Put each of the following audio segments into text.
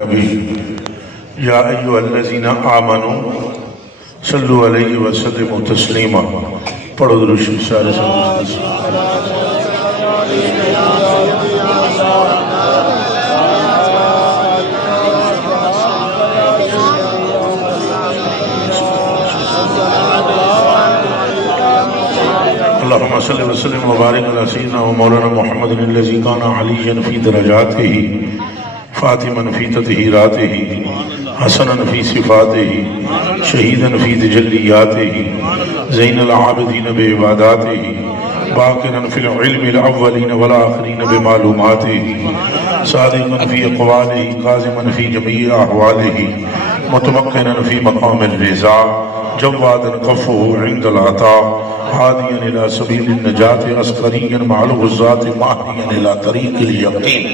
یا ایھا الذین آمنوا صلوا علیہ وسلموا تسلیما. پڑھو درود شریف سارے اللہم صلی وسلم وبارک علی سیدنا و مولانا محمد الذی کان علیٰ فی درجاتہ فاطماً فی تطہیراتہ حسناً فی صفاتہ شہیداً فی تجلیاتہ زین العابدین بعباداتہ باقراً فی العلم الاولین والآخرین بمعلوماتہ صادقاً فی اقوالہ قاضماً فی جمیع احوالہ متمکناً فی مقام الرضا جواداً قفوہ عند العطاء ہادیاً الى سبیل النجات عسکریاً مع الغزات ماہدیاً الى طریق الیقین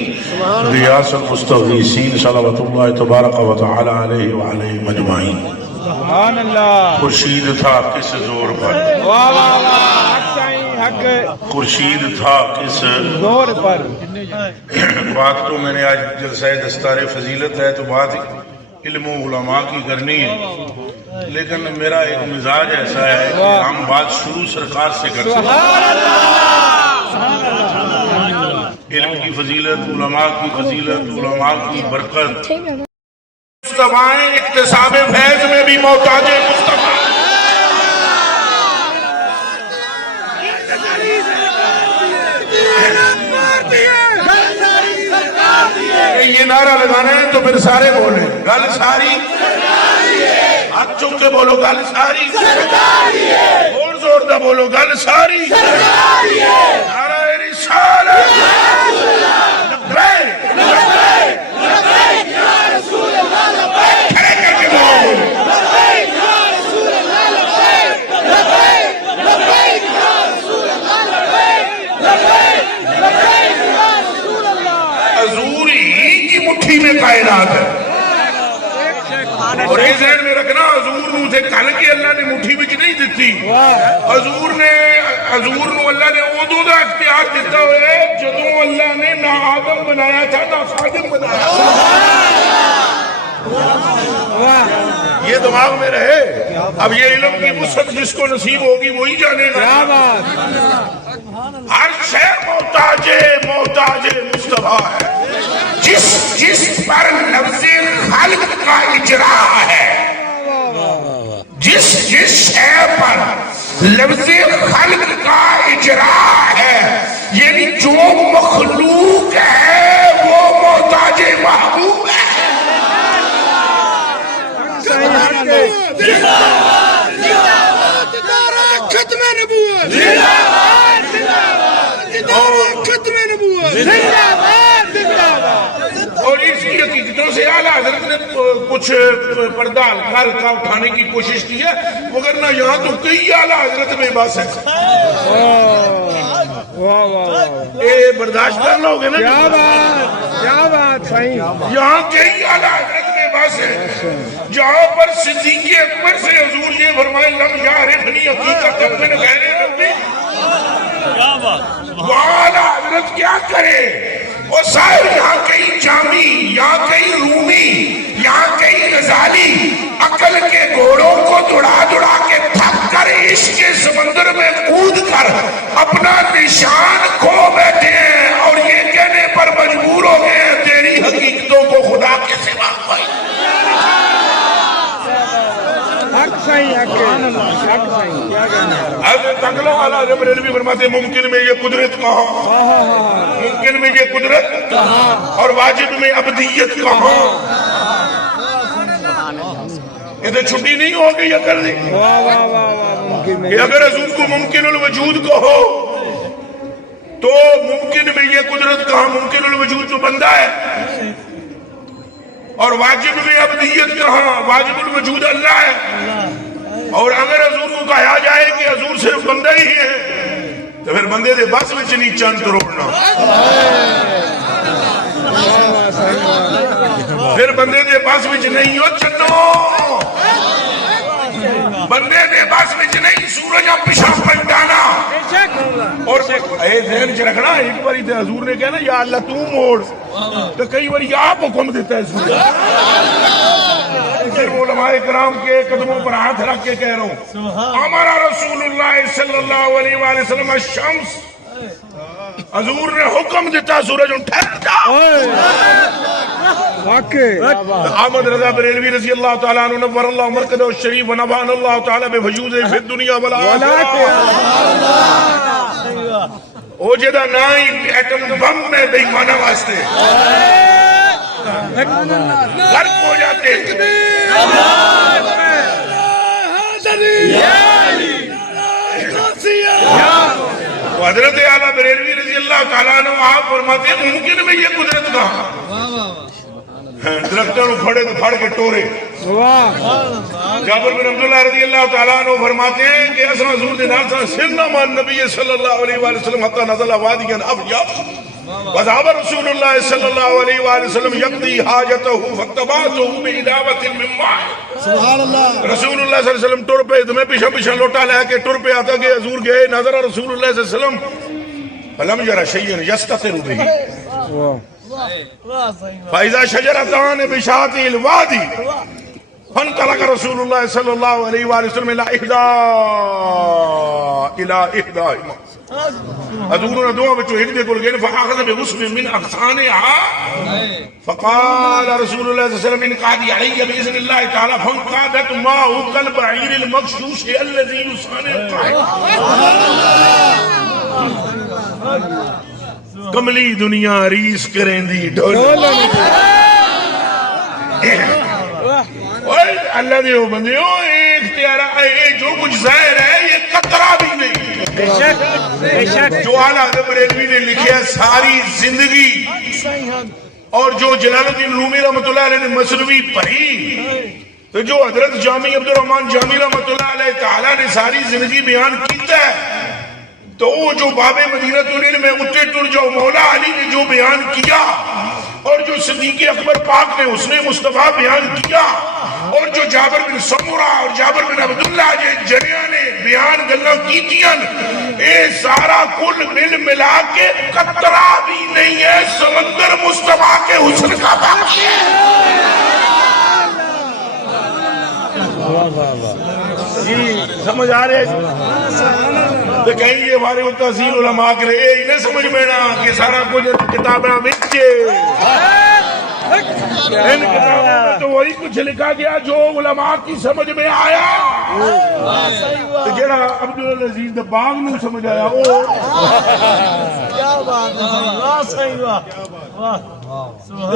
ریاض المستغیثین صلوات اللہ تبارک و تعالی علیہ وعلیہ مجمعین. سبحان اللہ. خورشید تھا کس زور پر، واہ واہ واہ، حق صحیح حق. خورشید تھا کس زور پر. بات تو میں نے آج جلسہ دستار فضیلت ہے تو بات علم و علماء کی کرنی ہے، لیکن میرا ایک مزاج ایسا ہے کہ ہم بات شروع سرکار سے کرتے ہیں. علم کی فضیلت، علماء کی فضیلت، علماء کی برکت. مصطفیٰ اکتساب فیض میں بھی محتاج مصطفیٰ. یہ نعرہ لگانا ہے تو پھر سارے بولیں گل ساری، ہاتھ چک کے بولو گل ساری، زور زور دا بولو گل ساری. نعرہ رسالت لبیک لبیک لبیک یا رسول اللہ لبیک. کھڑے کر کے بولو لبیک یا رسول اللہ لبیک لبیک لبیک یا رسول اللہ لبیک لبیک لبیک یا رسول اللہ. حضور ہی کی مٹھی میں کائنات ہے، اور یہ ذہن میں رکھنا حضور نو سے کل کے اللہ نے مٹھی وچ نہیں دیتی. حضور نو اللہ نے ادو دا اختیار دیتا ہوئے جدوں اللہ نے نہ آدم بنایا تھا نہ خادم بنایا تھا. یہ دماغ میں رہے. اب یہ علم کی وسعت جس کو نصیب ہوگی وہی جانے گا. ہر شے محتاج مصطفیٰ ہے. جس پر لفظ خالق کا اجرا ہے، جس شے پر لفظ خالق کا اجرا ہے، یعنی جو مخلوق ہے وہ محتاج محبوب ہے. ختم نبوت، ختم نبوت. اور اس کی حقیقتوں سے اعلیٰ حضرت نے کچھ پردہ ہلکا ہلکا اٹھانے کی کوشش کی ہے، مگر نہ یہاں تو کئی اعلیٰ حضرت میں بس ہے. اے برداشت کر لو گے نا. کیا بات صحیح. یہاں کئی اعلیٰ حضرت میں بس ہے جہاں پر صدیق اکبر سے حضور یہ فرمائے لم یعرفنی حقیقت من غیر ربی. وہاں اعلیٰ حضرت کیا کرے؟ وہ صاحب یہاں کئی جامی، یہاں کئی رومی، یہاں کئی غزالی عقل کے گھوڑوں کو دوڑا کے تھک کر عشق کے سمندر میں کود کر اپنا نشان کھو بیٹھے ہیں، اور یہ کہنے پر مجبور ہو گئے ہیں تیری حقیقتوں کو خدا کے سوا کوئی. اب تنگلوں والا جب ریلوی فرماتے ممکن میں یہ قدرت کہاں، ممکن میں یہ قدرت کہاں، اور واجب میں ابدیت کہاں. یہ تو چھٹی نہیں ہو گئی اگر کہ اگر حضور کو ممکن الوجود کہو تو ممکن میں یہ قدرت کہاں. ممکن الوجود تو بندہ ہے، اور واجب میں ابدیت کہاں، واجب الوجود اللہ ہے. اور اگر حضور کو کہا جائے کہ حضور صرف بندہ ہی ہے تو پھر بندے دے بس وچ نہیں چند روڑنا، پھر بندے دے بس وچ نہیں ہو چنو. بندے دے بس وچ نہیں سورج اب پیچھے پلٹانا اور اے ذہن چ رکھنا ایک باری تے حضور نے کہا نا یا اللہ تو موڑ تو کئی باری آپ حکم دیتا ہے سورج پھر علماء کرام کے قدموں پر ہاتھ رکھ کے کہہ رہا ہوں ہمارا رسول اللہ صلی اللہ علیہ وآلہ وسلم الشمس حضور نے حکم دیتا سورج ٹھہر جا احمد رضا بریلوی رضی اللہ تعالیٰ عنہ نور اللہ مرکزہ الشریف ونبان اللہ تعالیٰ بے وجود فی الدنیا والآخرہ او جدہ نائی ایٹم بم میں بے ایمانہ واسطے غرق ہو جاتے حضرت اعلیٰ بریلوی رضی اللہ تعالیٰ عنہ آپ فرماتے ہیں ممکن میں یہ قدرت کہاں درختوں کھڑے تو پھڑ کے ٹورے جابر بن عبداللہ رضی اللہ تعالیٰ عنہ فرماتے ہیں کہ اسم حضور دے نال سرنا مان نبی صلی اللہ علیہ وآلہ وسلم حتی نزل وادیاً ابیض وذهب رسول اللہ صلی اللہ علیہ وآلہ وسلم یقضی حاجتہ فاتبعته بإدابة من ماء سبحان اللہ رسول اللہ صلی اللہ علیہ وسلم ٹر پہ تمہیں پیچھے پیچھے لوٹا لے کے ٹر پہ آتا کہ حضور گئے نظر رسول اللہ صلی اللہ علیہ وسلم فلم یرى شیئا یستتر به فإذا شجرتان بشاطئ الوادی فانطلق رسول اللہ صلی اللہ علیہ وآلہ وسلم الى احداهما حضور نے دعا بچو ہٹ دے کل گئے فآخذ بغصب من اغصانها فقال رسول اللہ صلی اللہ علیہ وسلم انقادی علی بإذن اللہ تعالی فانقادت ماء كالبعير المغشوش الذي يصانع القائد کملی دنیا ریس کریں دی ڈھولا اللہ دیو بندیو ایک تیارا جو کچھ ظاہر ہے یہ قطرہ بھی نہیں جو اعلیٰ حضرت بریلوی نے لکھیا ساری زندگی اور جو جلال الدین رومی رحمۃ اللہ علیہ نے مصنوی پڑھی تو جو حضرت جامی عبدالرحمن جامی رحمۃ اللہ علیہ تعالیٰ نے ساری زندگی بیان کیتا ہے تو وہ جو باب مدینہ تنین میں اٹھے ٹر جو مولا علی نے جو بیان کیا اور جو صدیق اکبر پاک نے اس نے مصطفیٰ بیان کیا اور جو جابر بن سمرہ اور جابر بن عبداللہ جنیہ نے بیان گلہ کیتیاں اے سارا کل مل ملا کے قطرہ بھی نہیں ہے سمندر مصطفیٰ کے حسن کا باقی ہے سمجھ آ رہے تو کہیں یہ ہمارے تحصیل علماء کرے یہ نہیں سمجھ میں نہ کہ سارا کچھ کتابیں بچے ان کتابوں میں تو وہی کچھ لکھا گیا جو علماء کی سمجھ میں آیا جڑا عبدالعزیز باغ نے سمجھ آیا وہ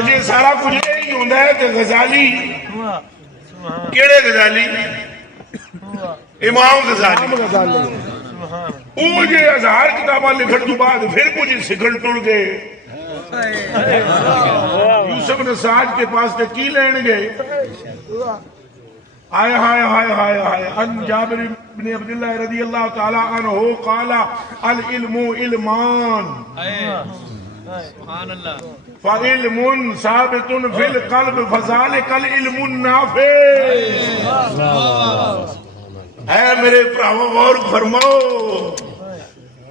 یہ سارا کچھ یہی ہوتا ہے کہ غزالی کیڑے غزالی امام غزالی وہ یہ ہزار کتاباں لکھن تو بعد پھر کچھ سکھل ٹر گئے یوسف نساج کے پاس تے کی لین گئے آئے ہائے ہائے ہائے ہائے ان جابر بن عبداللہ رضی اللہ تعالی عنہ قال العلم علمان فعلم ثابت فی القلب فذلک العلم النافع اے میرے پراؤں غور فرماؤ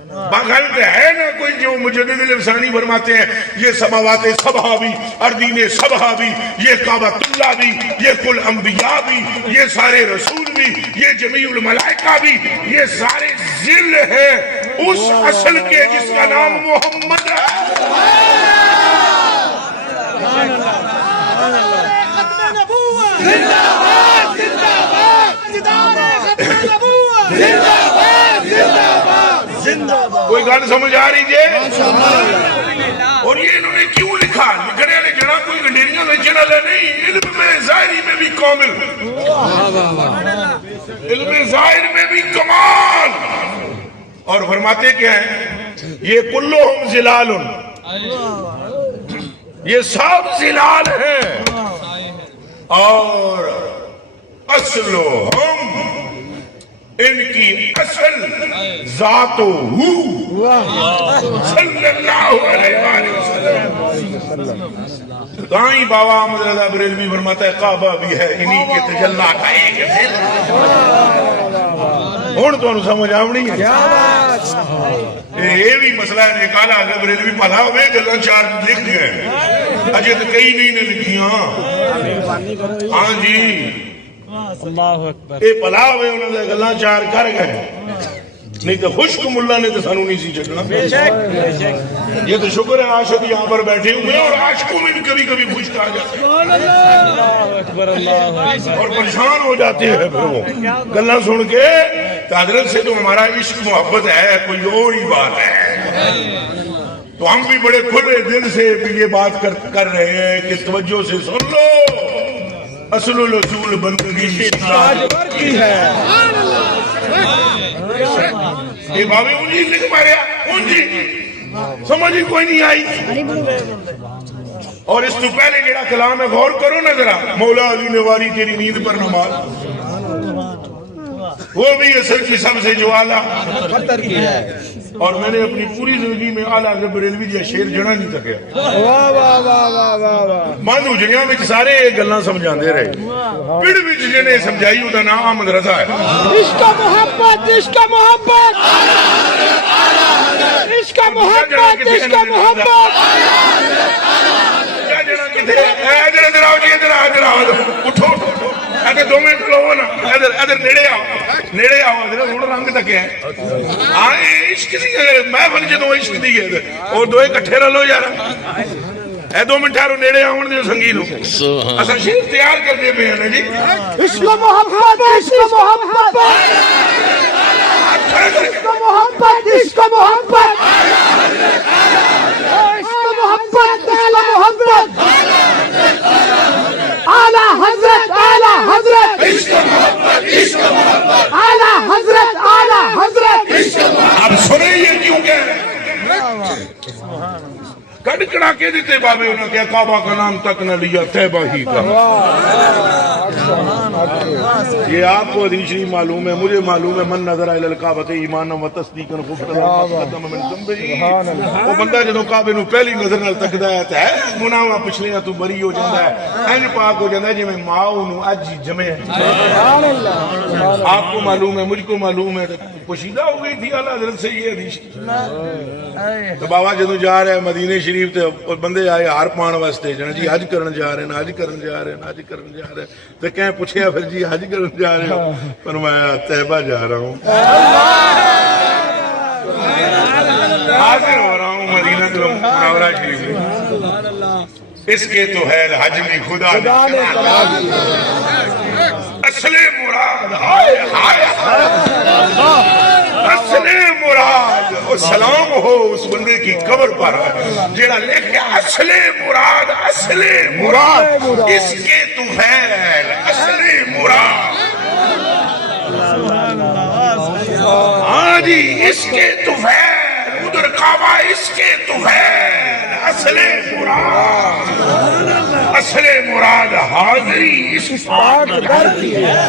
بغلط ہے نا کوئی جو مجدد الافسانی فرماتے ہیں یہ سماوات سبحہ بھی اردین سبحہ بھی یہ کعبۃ اللہ بھی یہ کل انبیاء بھی یہ سارے رسول بھی یہ جمیع الملائکہ بھی یہ سارے ذل ہیں اس اصل کے جس کا نام محمد ہے کوئی گل سمجھ آ رہی ہے اور یہ انہوں نے کیوں لکھا لکھنے والے جنا کوئی گنڈیریاں بیچنے والے نہیں علم میں ظاہری میں بھی کامل علم ظاہر میں بھی کمال اور فرماتے کیا ہیں یہ کلہم ظلال یہ سب ظلال ہیں اور اصلہم ان کی اصل ذاتو صلی اللہ علیہ وسلم دائیں بابا احمد رضا بریلوی فرماتا ہے کعبہ بھی ہے انہی کے تجلی کا ایک دل. ہن تو سمجھ آونی ہے یہ بھی مسئلہ ہے. نکالا کہ بریلوی بھلا ہوئے گلاں چار لکھ دیا ہے اجے تو کئی نہیں نے لکھیاں. ہاں جی یہ بھلا ہوئے انہوں نے گلاں چار کر گئے نہیں تو خشک ملا نے تو سانو نہیں سی چڑھنا. یہ تو شکر ہے عاشق یہاں پر بیٹھے ہوئے اور عاشقوں میں بھی کبھی کبھی خشک آ جاتے ہیں اور پریشان ہو جاتے ہیں پھر وہ گلاں سن کے. تو حضرت سے تو ہمارا عشق محبت ہے کوئی اور ہی بات ہے. تو ہم بھی بڑے کھلے دل سے یہ بات کر رہے ہیں کہ توجہ سے سن لو. اصل الرسول بندگی کی ہے. یہ بابے انجی لکھ ماریا انجی سمجھ ہی کوئی نہیں آئی. اور اس تو پہلے جڑا کلام ہے غور کرو نا ذرا. مولا علی نے واری تیری نیند پر نماز وہ بھی اصل کی سب سے جو اعلیٰ خطر کی ہے. اور میں نے اپنی پوری زندگی میں اعلیٰ حضرت بریلوی جا شیر جڑا نہیں سکیا. واہ واہ واہ واہ واہ واہ. مند اجڑیاں وچ سارے یہ گلاں سمجھاندے رہے. پڑ وچ جنے سمجھائی اوندا نام احمد رضا ہے. عشق محبت عشق محبت عشق محبت عشق محبت. ادھر آؤ جی ادھر آؤ اٹھو ادھر 2 منٹ لو نا. ادھر نیڑے آؤ ادھر تھوڑا رنگ تک ہے. ہاں عشق دی محفل جدوں عشق دی ہے اور دوئے کٹھے رہ لو یار. اے 2 منٹ ہارو نیڑے آؤن دیو سنگی نو. اساں شیر تیار کردے پے ہیں نا جی. عشق محبت عشق محبت عشق محبت عشق محبت اعلی حضرت اعلی حضرت اعلی حضرت اعلی حضرت. اب سنیں یہ کیوں کہ کڑ کڑا کے دیتے بابے انہوں نے کہا کعبہ کا نام تک نہ لیا طیبہ ہی کا. یہ آپ کو حدیث شریف معلوم ہے مجھے معلوم ہے. من نظر الی الکعبۃ ایمانا و تصدیقا غفر له ما تقدم من ذنبه. وہ بندہ جدوں کعبے نو پہلی نظر نال تکدا ہے تے گناہاں پچھلیاں تو بری ہو جاندا ہے. این پاک ہو جاندا ہے جویں ماں نو اج جمے. سبحان اللہ. آپ کو معلوم ہے مجھ کو معلوم ہے. پوشیدہ ہو گئی تھی اعلیٰ حضرت سے یہ حدیث. تو بابا جدوں جا رہے ہیں مدینے شریف تے بندے آئے ہار پان واسطے جی حج کرن جا رہے ہیں حج کرن جا رہے ہیں حج کرن جا رہے ہیں. تو کہیں پوچھیا پھر جی حج کرن جا رہے ہو. فرمایا طیبہ جا رہا ہوں حاضر ہو رہا ہوں مدینہ منورہ شریف. اس کے تو ہے حج بھی خدا نے اصل مراد اصل مراد. اور سلام ہو اس بندے کی قبر پر جڑا لکھا اصل مراد اس کے تو ہے اصل مراد. ہاں جی اس کے تو ہے ادھر کعبہ اس کے تو ہے اصل مراد حاضری اس پاک در کی ہے.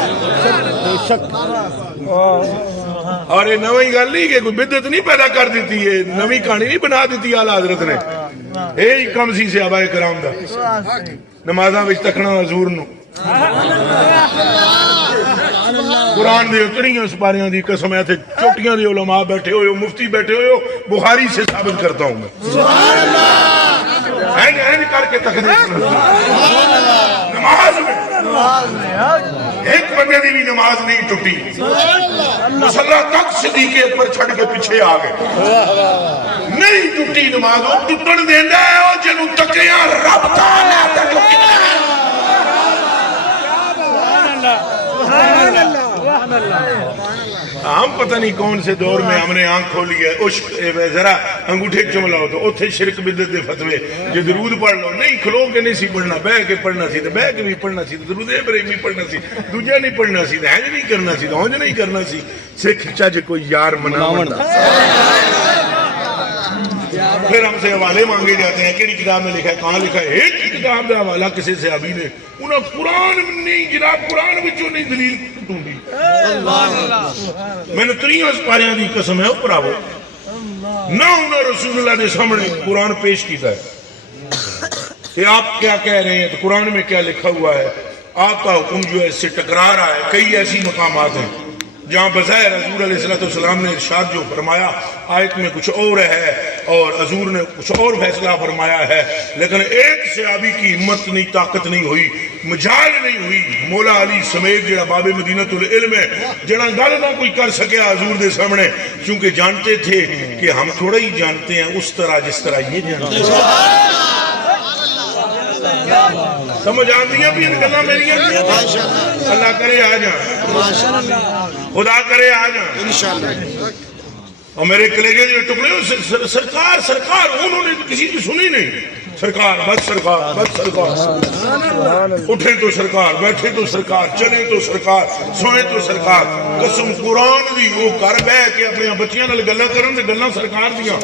اور یہ نویں گل نہیں کہ کوئی بدعت نہیں پیدا کر دیتی ہے نویں کہانی نہیں بنا دیتی اعلیٰ حضرت نے. یہی کم سی صحابہ کرام دا نمازاں وچ تکنا حضور نو قرآن دے اتنیاں سپاریاں دی قسم ہے. چوٹیاں دے علماء بیٹھے ہوئے مفتی بیٹھے ہوئے بخاری سے ثابت کرتا ہوں میں. این کر کے تقدیر نماز میں ایک بندے دی بھی نماز نہیں ٹوٹی. مصلی تک صدیق اکبر چھڑ کے پیچھے آ گئے. نہیں ٹوٹی نماز وہ ٹوٹن دیندا ہے اور جنوں تکیاں رب تعالی تک. ہم پتہ نہیں کون سے دور میں ہم نے آنکھ کھولی ہے. ذرا انگوٹھے چملاؤ تو اتھے شرک بدعت دے فتوے جو درود پڑھ لو نہیں کھلو کے نہیں سی پڑھنا بہ کے پڑھنا سی. بہ کے بھی پڑھنا سی درود ابراہیمی پڑھنا سی دوجا نہیں پڑھنا سی ہنج نہیں کرنا سی ہونج نہیں کرنا سی. سکھ چج کوئی یار مناون. پھر ہم سے حوالے مانگے جاتے ہیں کیڑی کتاب میں لکھا ہے کہاں لکھا ہے. ایک ہی کتاب کا حوالہ کسی صحابی نے انہوں قرآن نہیں جناب قرآن وچوں نہیں دلیل ڈھونڈی. میں نے 3 سپاریاں دی قسم ہے پراو نہ انہوں رسول اللہ دے سامنے قرآن پیش کیتا ہے کہ آپ کیا کہہ رہے ہیں، تو قرآن میں کیا لکھا ہوا ہے؟ آپ کا حکم جو ہے اس سے ٹکرا رہا ہے۔ کئی ایسی مقامات ہیں جہاں بظاہر حضور علیہ السلام نے ارشاد جو فرمایا آیت میں کچھ اور ہے اور حضور نے کچھ اور فیصلہ فرمایا ہے، لیکن ایک صحابی کی ہمت نہیں، طاقت نہیں ہوئی، مجال نہیں ہوئی، مولا علی سمیت جڑا باب مدینۃ العلم ہے، جڑا گل نہ کوئی کر سکیا حضور دے سامنے، کیونکہ جانتے تھے کہ ہم تھوڑا ہی جانتے ہیں اس طرح جس طرح یہ جانتے ہیں۔ سمجھ آتی ہیں بھی ان گلاں میری؟ اللہ کرے آ جائیں، خدا کرے آ جائیں۔ اور میرے کلیجے جو ٹکڑے سرکار انہوں نے کسی کی سنی نہیں، سرکار بس سرکار بس سرکار، اٹھیں تو سرکار، بیٹھے تو سرکار، چلیں تو سرکار، سوئیں تو سرکار۔ قسم قرآن دی وہ کر بہ کے اپنی بچیاں نال گلاں کرن تے گلاں سرکار دیاں،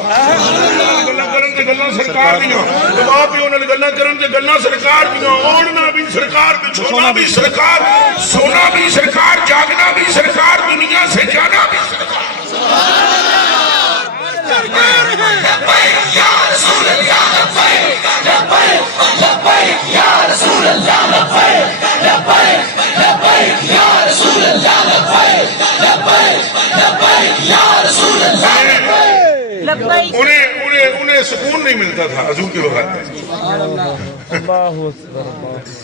گلاں کرن تے گلاں سرکار دیاں، ماں پیو نال گلاں کرن تے گلاں سرکار دیاں، اوڑھنا بھی سرکار، بچھونا بھی سرکار، سونا بھی سرکار، جاگنا بھی سرکار، دنیا سے جانا بھی سرکار۔ انہیں سکون نہیں ملتا تھا حضور کے بغیر۔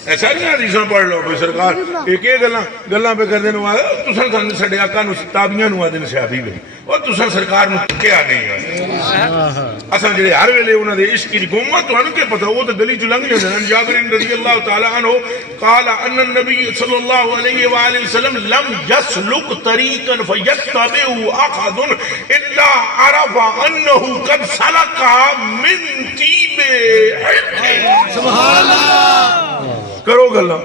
ایسا نہیں حدیثاں پڑھ لو بھائی سرکار ایک یہ گلاں پہ کردے نو تساں سانوں ساڈے آقا نو تابعیاں نو آدے صحابی وی اور تساں سرکار نو کیا نہیں اساں جڑے ہر ویلے انہاں دے عشق دی گمت تانوں کی پتہ وہ تے گلی چ لنگ جاندے ہیں۔ جابر رضی اللہ تعالی عنہ قال ان النبي صلی اللہ علیہ وآلہ وسلم لم يسلك طريقا فيتبعه احد الا عرف انه قد سلك من طيب سبحان اللہ۔ کرو گلا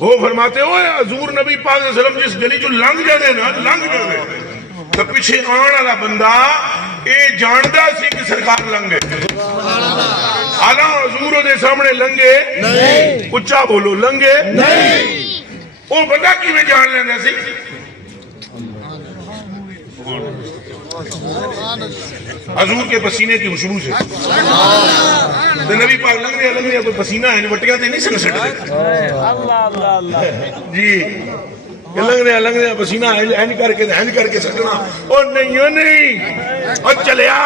وہ فرماتے ہوئے حضور نبی پاک علیہ وسلم جس گلی جو لنگ جانے نا لنگ جانے تو پیچھے آن والا بندہ اے جاندا سی کہ سرکار لنگے، حالاں حضور دے سامنے لنگے نہیں، اچھا بولو لنگے نہیں، وہ بندہ کیویں جان لینا سی؟ حضور کے پسینے کی خوشبو سے تو نبی پاک لگ رہے کوئی پسینہ ہے وٹیاں تے نہیں سن سکتے جی لنگ رہے پسینہ اینج کر کے سکنا اور نہیں اور چلیا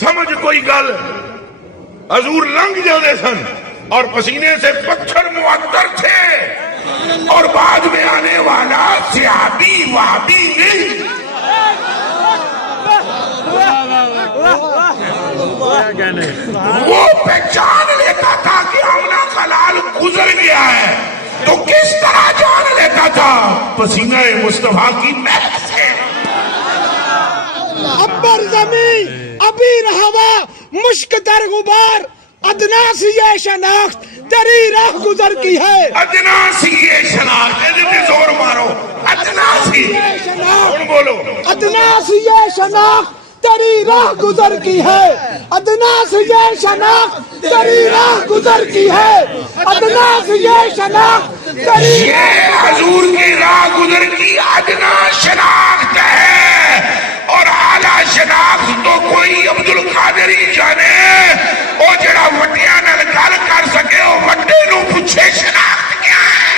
سمجھ کوئی گل حضور لنگ جاتے سن اور پسینے سے پتھر معطر تھے اور بعد میں آنے والا صحابی وہابی نہیں، وہ پہچان لیتا تھا کہ آمنہ کا لال گزر گیا ہے، تو کس طرح جان لیتا تھا؟ پسینہ مصطفیٰ کی مہک سے۔ ابر زمین ابیر ہوا مشک در غبار، ادنا سی یہ شناخت تیری راہ گزر کی ہے، ادنا سی یہ شناخت، ادنا زور مارو، ادنا سی کون بولو، ادنا سی یہ شناخت تیری راہ گزر کی ہے، ادنا سی یہ شناخت تیری راہ گزر کی ہے، ادنا سی یہ شناخت تیری یہ حضور کی راہ گزر کی ادنا شناخت ہے، اور اعلیٰ شناخت تو کوئی عبدالقادر ہی جانے، وہ جڑا وٹیاں نال گل کر سکے وہ وٹے نو پوچھے شناخت کیا ہے۔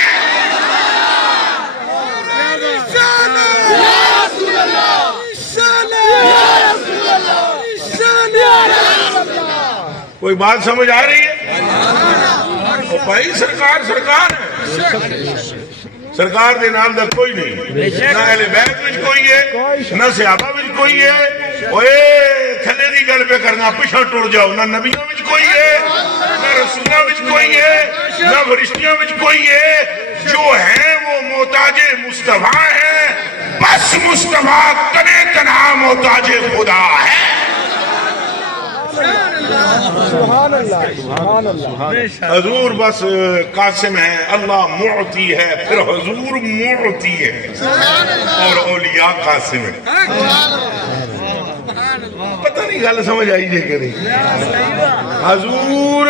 کوئی بات سمجھ آ رہی ہے؟ بھائی سرکار ہے، سرکار دے نام دا کوئی نہیں، نہ اہل بیت وچ کوئی ہے، نہ صحابہ وچ کوئی ہے، اوے تھلے دی گل پہ کرنا پیچھے ٹر جاؤ، نہ نبیوں وچ کوئی ہے، نہ رسولوں وچ کوئی ہے، نہ فرشتیوں وچ کوئی ہے، جو ہیں وہ محتاج مصطفیٰ ہیں، بس مصطفیٰ تنے تنہا محتاج خدا ہے۔ سبحان اللہ سبحان اللہ۔ حضور بس قاسم ہے، اللہ معطی ہے، پھر حضور معطی ہے اور اولیاء قاسم ہے۔ پتہ نہیں گل سمجھ آئی جے کہ نہیں؟ حضور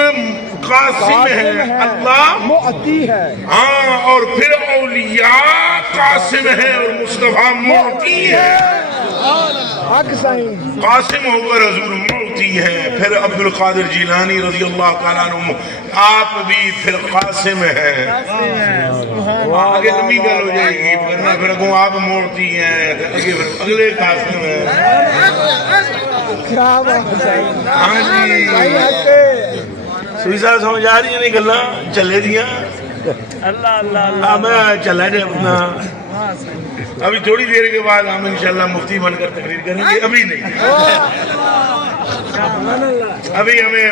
قاسم ہے، اللہ معطی ہے، ہاں، اور پھر اولیاء قاسم ہے اور مصطفیٰ معطی ہے۔ حق صحیح قاسم ہو کر حضور معطی مفتی ہیں، پھر عبد القادر جیلانی رضی اللہ تعالیٰ عنہ، آپ بھی پھر قاسم ہیں. آگے لمبی گل ہو جائے گی، پھر اگوں آپ مورتی ہیں، آگے پھر اگلے قاسم ہیں. کیا بات ہے ہاں جی بھائی حق ہے. سوئی صاحب سمجھ آ رہی ہیں نہیں گلاں چلے دیاں. میں چلا جائے اپنا. ابھی تھوڑی دیر کے بعد ہم انشاءاللہ مفتی بن کر تقریر کریں گے، ابھی نہیں. ابھی ہمیں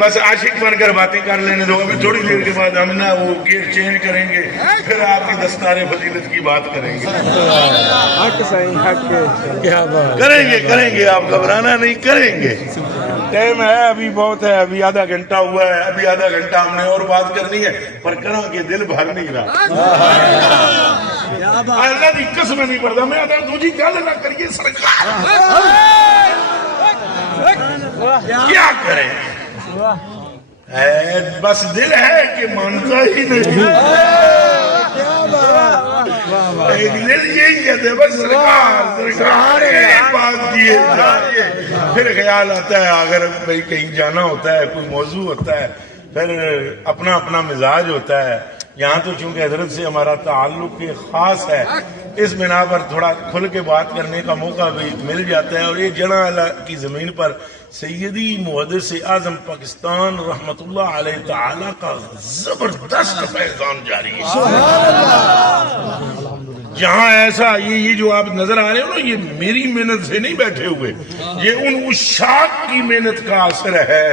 بس عاشق بن کر باتیں کر لینے دو. ابھی تھوڑی دیر کے بعد ہم نا وہ گیئر چینج کریں گے، پھر آپ کی دستار فضیلت کی بات کریں گے. حق صحیح حق ہے. کیا بات کریں گے آپ گھبرانا نہیں، کریں گے. ٹائم ہے ابھی بہت ہے، ابھی آدھا گھنٹہ ہوا ہے، ابھی آدھا گھنٹہ ہم نے اور بات کرنی ہے، پر کرا کے دل بھر نہیں رہا. اللہ کی قسم نہیں پڑتا. میں آدھا دوجی گل نہ کریے سرکار، کیا کریں. بس دل ہے کہ مانتا ہی نہیں. دل یہی کہتے بس سرکار بات کیے. پھر خیال آتا ہے اگر بھائی کہیں جانا ہوتا ہے، کوئی موضوع ہوتا ہے، پھر اپنا اپنا مزاج ہوتا ہے. یہاں تو چونکہ حضرت سے ہمارا تعلق خاص ہے، اس بنا پر تھوڑا کھل کے بات کرنے کا موقع بھی مل جاتا ہے. اور یہ جڑاں اللہ کی زمین پر سیدی محدث اعظم پاکستان رحمت اللہ علیہ تعالی کا زبردست فیضان جاری ہے. جہاں ایسا یہ جو آپ نظر آ رہے ہو نا، یہ میری محنت سے نہیں بیٹھے ہوئے، یہ ان عشاق کی محنت کا اثر ہے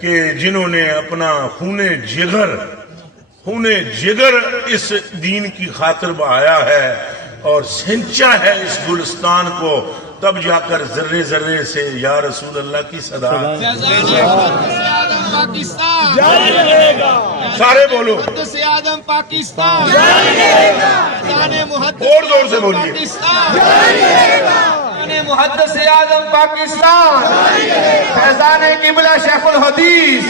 کہ جنہوں نے اپنا خون جگر اس دین کی خاطر بہایا ہے اور سینچا ہے اس گلستان کو. تب جا کر ذرے ذرے سے یا رسول اللہ کی صدا. سارے بولو پاکستان اور زور سے بولیے. محدث اعظم پاکستان، فیضان قبلہ شیخ الحدیث.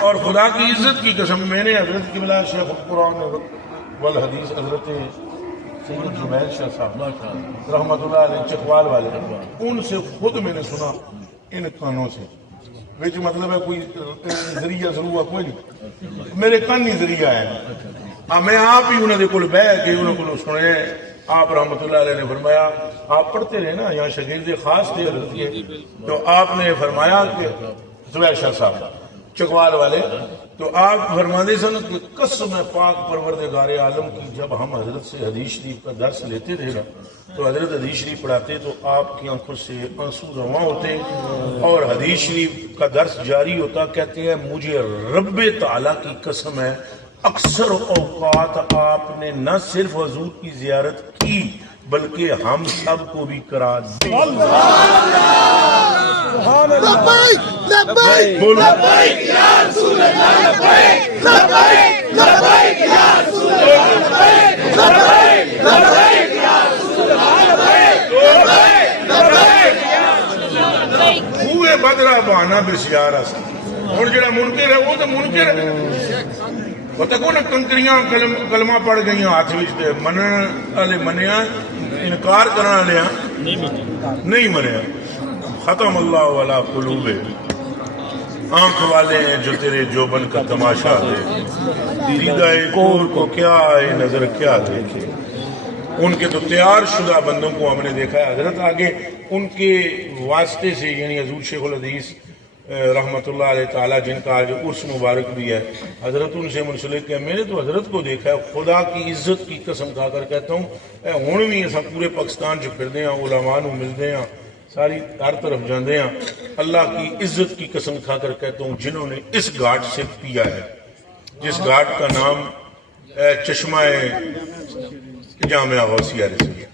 اور خدا کی عزت کی قسم، میں نے حضرت قبلہ شیخ القرآن والحدیث حضرت سید جمیل شاہ صاحب رحمت اللہ علیہ چکوال والے، ان سے خود میں نے سنا ان کانوں سے. وچ مطلب ہے کوئی ذریعہ ضرور کوئی نہیں، میرے کان ہی ذریعہ ہے. میں آپ ہی انہوں نے کول بہ کے انہوں کو سنے. آپ رحمت اللہ علیہ نے فرمایا، آپ پڑھتے رہے نا، یہاں شاگرد خاص تھے حضرت کے، تو آپ نے فرمایا کہ زبیر شاہ صاحب چکوال والے، تو آپ فرماتے سن کہ قسم پاک پروردگار عالم کی، جب ہم حضرت سے حدیث شریف کا درس لیتے تھے نا، تو حضرت حدیث شریف پڑھاتے تو آپ کی آنکھوں سے آنسو رواں ہوتے، اور حدیث شریف کا درس جاری ہوتا. کہتے ہیں مجھے رب تعالیٰ کی قسم ہے، اکثر اوقات آپ نے نہ صرف حضور کی زیارت کی بلکہ ہم سب کو بھی کرا دی. لبیک لبیک بولو. لبیک یا رسول اللہ، لبیک لبیک لبیک یا رسول اللہ، لبیک لبیک لبیک یا رسول اللہ، لبیک لبیک یا رسول اللہ. ہوئے بدرا بہانا بسیارا سا. اور جڑا منکر ہے وہ تو منکر ہے. پتہ کو نا کنکریاں کلمہ پڑھ گئی ہاتھ وچ، منن والے منیا، انکار کرنے والے نہیں منیا. ختم اللہ علی قلوب، آنکھ والے ہیں جو تیرے جوبن کا تماشا دے، دیدہ کور کو کیا ہے نظر کیا دیکھے. ان کے تو تیار شدہ بندوں کو ہم نے دیکھا ہے. حضرت آگے ان کے واسطے سے، یعنی حضور شیخ الحدیث رحمت اللہ علیہ تعالیٰ جن کا آج عرس مبارک بھی ہے، حضرت ان سے منسلک ہے. میں نے تو حضرت کو دیکھا ہے، خدا کی عزت کی قسم کھا کر کہتا ہوں، ہوں بھی ایسا پورے پاکستان چ پھردے ہیں، علماء نو ملتے ہیں، ساری ہر طرف جاندے ہیں. اللہ کی عزت کی قسم کھا کر کہتا ہوں، جنہوں نے اس گھاٹ سے پیا ہے، جس گھاٹ کا نام چشمہ جامعہ غوثیہ رضویہ،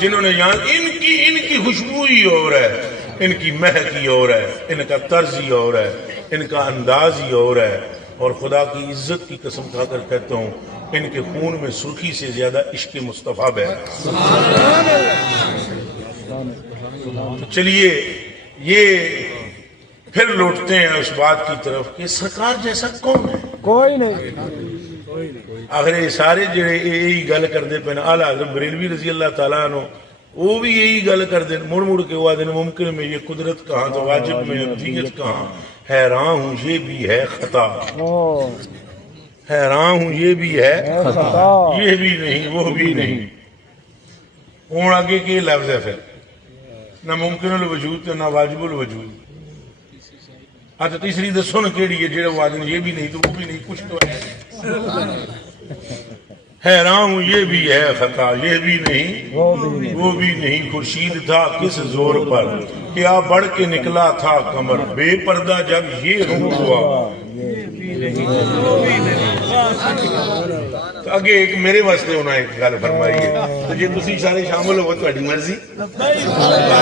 جنہوں نے یہاں ان کی خوشبو ہی اور ہے، ان کی مہک ہی اور ہے، ان کا طرز ہی اور ہے، ان کا انداز ہی اور ہے. اور خدا کی عزت کی قسم کھا کر کہتا ہوں، ان کے خون میں سرخی سے زیادہ عشق مصطفیٰ بہہ رہا ہے. تو چلیے یہ پھر لوٹتے ہیں اس بات کی طرف کہ سرکار جیسا کون ہے؟ کوئی نہیں. آخر یہ سارے جڑے یہی گل کرتے پے اعلیٰ حضرت بریلوی رضی اللہ تعالیٰ عنہ وہ بھی یہی گل کرتے مڑ مڑ کے وہ آدھے ممکن میں یہ قدرت کہاں تو واجب میں ابدیت کہاں، حیران ہوں یہ بھی ہے خطا، حیران ہوں یہ بھی ہے یہ بھی نہیں وہ بھی نہیں۔ ہوں آگے کے لفظ ہے پھر نہ ممکن الوجود نہ واجب الوجود۔ اچھا تیسری دسو نا کیڑی ہے جہاں وہ آدمی یہ بھی نہیں تو وہ بھی نہیں، کچھ تو ہے۔ حیران ہوں یہ بھی ہے خطا، یہ بھی نہیں وہ بھی نہیں، خورشید تھا کس زور پر کیا بڑھ کے نکلا تھا کمر، بے پردہ جب یہ ہوا۔ اگے ایک میرے واسطے ہونا ایک گل فرمائی ہے تو جی تسی سارے شامل ہو تہاڈی مرضی۔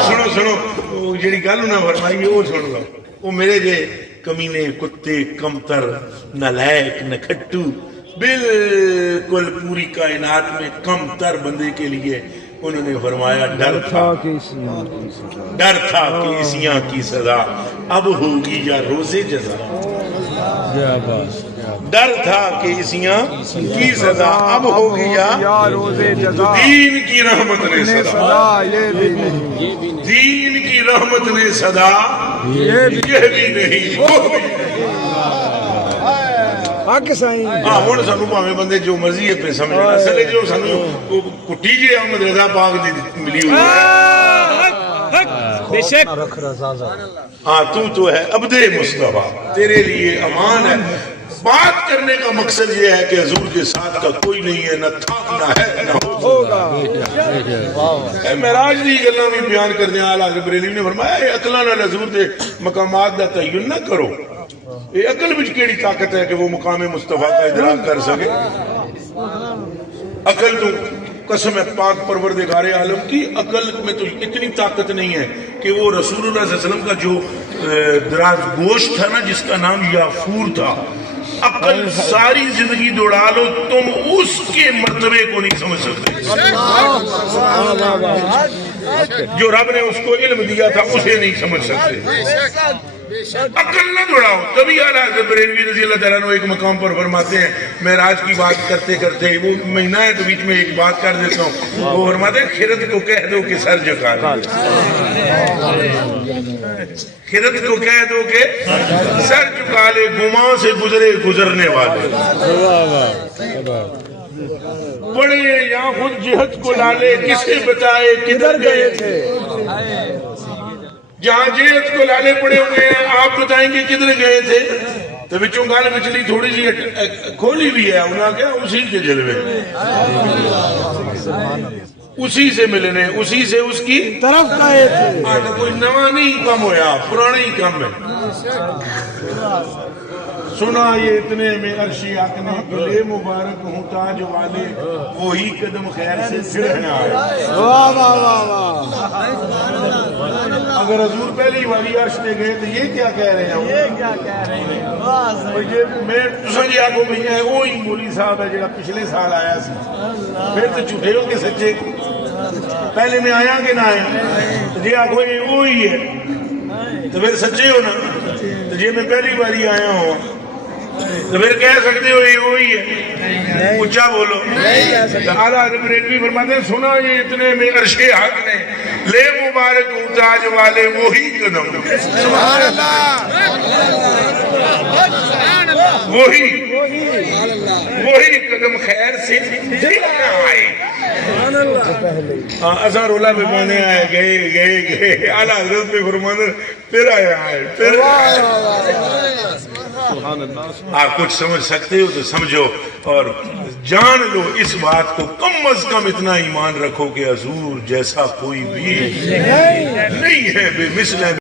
سنو سنو جیڑی گل انہاں فرمائی ہے وہ سن لو۔ وہ میرے جے کمینے کتے کمتر نالائق نکھٹو بالکل پوری کائنات میں کم تر بندے کے لیے انہوں نے فرمایا ڈر تھا کہ عیسیاں کی سزا اب ہوگی یا روزے جزا۔ ڈر تھا کہ عیسیاں کی سزا اب ہوگی یا روزے جزا۔ دین کی رحمت نے صدا، دین کی رحمت نے صدا، یہ بھی نہیں وہ بھی نہیں۔ ہوں سانو پاویں بندے جو مرضی ہے پہ سمجھنا، اصل جو سانو کٹی جی احمد رضا پاک دی ملی ہوئی ہے۔ ہاں تو ہے عبد مصطفیٰ، تیرے لیے امان ہے۔ بات کرنے کا مقصد یہ ہے کہ حضور کے ساتھ کا کوئی نہیں ہے، نہ تھا نہ ہے نہ ہوگا۔ معراج دی گلاں بھی بیان کردے اعلیٰ حضرت بریلوی نے فرمایا اے عقلاں نال حضور دے مقامات دا تعین نہ کرو۔ یہ عقل وچ کیڑی طاقت ہے کہ وہ مقام مصطفیٰ کا ادراک کر سکے؟ عقل تو قسم ہے پاک پروردگار عالم کی، عقل میں تو اتنی طاقت نہیں ہے کہ وہ رسول اللہ صلی اللہ علیہ وسلم کا جو دراز گوشت تھا نا جس کا نام یافور تھا، عقل ساری زندگی دوڑا لو تم اس کے مرتبے کو نہیں سمجھ سکتے۔ جو رب نے اس کو علم دیا تھا اسے نہیں سمجھ سکتے۔ عقل نہ دوڑاؤ، تبھی اعلیٰ حضرت بریلوی رضی اللہ تعالیٰ عنہ ایک مقام پر فرماتے ہیں، معراج کی بات کرتے کرتے وہ مہینہ ہے تو بیچ میں ایک بات کر دیتا ہوں، وہ فرماتے ہیں خرد کو کہہ دو کہ سر جھکا لے، خرد کو کہہ دو کہ سر جھکا لے، گماں سے گزرے گزرنے والے، پڑے یا خود جہت کو لالے کسے بتائے کدھر گئے تھے۔ جہاں جہت کو لالے پڑے ہوئے ہیں آپ بتائیں گے کدھر گئے تھے؟ تو بچوں گال بچلی تھوڑی سی کھولی بھی ہے، انہوں نے کہا اسی کے جلوے، اسی سے ملنے، اسی سے اس کی طرف گئے تھے۔ کوئی نواں نہیں کم ہویا، پرانا ہی کم ہے۔ سنا یہ اتنے میں عرشی آکنے گلے مبارک ہوں تاج والے وہی قدم خیر سے پھر ہیں آئے۔ اگر حضور پہلی باری عرش پہ گئے تو یہ کیا کہہ رہے ہیں؟ یہ کیا کہہ رہے ہیں؟ میں تسنجی آگو بھی ہے وہی مولی صاحب ہے جڑا پچھلے سال آیا سی، پھر تو جھوٹے ہو کے سچے، پہلے میں آیا کہ نہ آیا؟ جی آگو یہ وہی ہے تو پھر سچے ہو نا، تو جی میں پہلی باری آیا ہوں تو پھر کہہ سکتے ہو یہ وہی ہے؟ اونچا بولو۔ اعلیٰ حضرت بریلوی فرماتے ہیں سنا یہ اتنے میں عرش حق نے لے مبارک ہوں تاج والے وہی قدم، سبحان اللہ، وہی قدم خیر سے پھر آئے۔ اثر رولا پہ پانے آئے گئے اعلیٰ حضرت پہ فرماتے پھر آئے پھر آپ کچھ سمجھ سکتے ہو تو سمجھو اور جان لو اس بات کو، کم از کم اتنا ایمان رکھو کہ حضور جیسا کوئی بھی نہیں ہے، بے مثل ہے۔